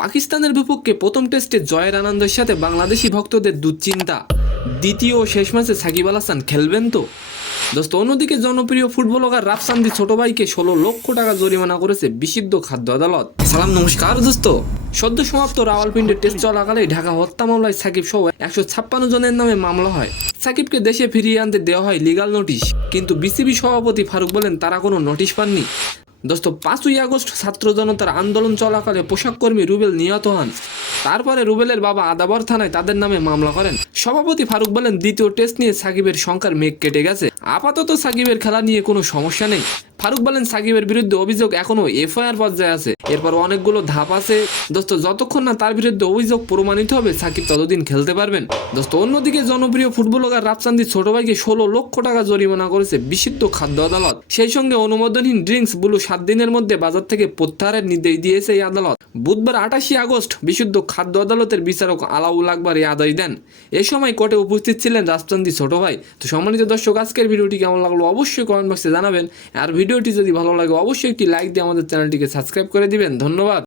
পাকিস্তানের বিপক্ষে প্রথম টেস্টে জয়ের আনন্দের সাথে বাংলাদেশি ভক্তদের দুশ্চিন্তা। দ্বিতীয় ও শেষ ম্যাচে সাকিব আল হাসান খেলবেন তো? দোস্ত, অন্যদিকে জনপ্রিয় ফুটবলার রাফসান্দি ছোট ভাইকে 16 লক্ষ টাকা জরিমানা করেছে বিশুদ্ধ খাদ্য আদালত। সালাম নমস্কার দোস্ত। সদ্য সমাপ্ত রাওয়ালপিন্ডি টেস্ট চলাকালেই ঢাকা হত্যা মামলায় সাকিব সহ 156 জনের নামে মামলা হয়। সাকিবকে দেশে ফিরিয়ে আনতে দেওয়া হয় লিগাল নোটিশ, কিন্তু বিসিবি সভাপতি ফারুক বলেন তারা কোনো নোটিশ পাননি। দোস্ত, 5ই আগস্ট ছাত্র জনতার আন্দোলন চলাকালে পোশাক কর্মী রুবেল নিহত হন। তারপরে রুবেলের বাবা আদাবর থানায় তাদের নামে মামলা করেন। সভাপতি ফারুক বলেন দ্বিতীয় টেস্ট নিয়ে সাকিবের শঙ্কার মেঘ কেটে গেছে, আপাতত সাকিবের খেলা নিয়ে কোনো সমস্যা নেই। ফারুক বলেন সাকিবের বিরুদ্ধে অভিযোগ এখনো এফআইআর পর্যায়ে আছে, এরপর অনেকগুলো ধাপ আছে। দোস্ত, যতক্ষণ না তার বিরুদ্ধে অভিযোগ প্রমাণিত হবে সাকিব ততদিন খেলতে পারবেন। দোস্ত, অন্যদিকে জনপ্রিয় ফুটবলার রাফসান্দি ছোট ভাইকে 16 লক্ষ টাকা জরিমানা করেছে বিশুদ্ধ খাদ্য আদালত। সেই সঙ্গে অনুমোদনহীন ড্রিঙ্কস ব্লু 7 দিনের মধ্যে বাজার থেকে প্রত্যাহারের নির্দেশ দিয়েছে এই আদালত। বুধবার 28 আগস্ট বিশুদ্ধ খাদ্য আদালতের বিচারক আলাউল আকবর এই আদেশ দেন। এ সময় কোর্টে উপস্থিত ছিলেন রাফসান্দি ছোট ভাই। তো সম্মানিত দর্শক, আজকের ভিডিওটি কেমন লাগলো অবশ্যই কমেন্ট বক্সে জানাবেন। আর ভিডিওটি যদি ভালো লাগে অবশ্যই একটি লাইক দিয়ে আমাদের চ্যানেলটিকে সাবস্ক্রাইব করে দিবেন। ধন্যবাদ।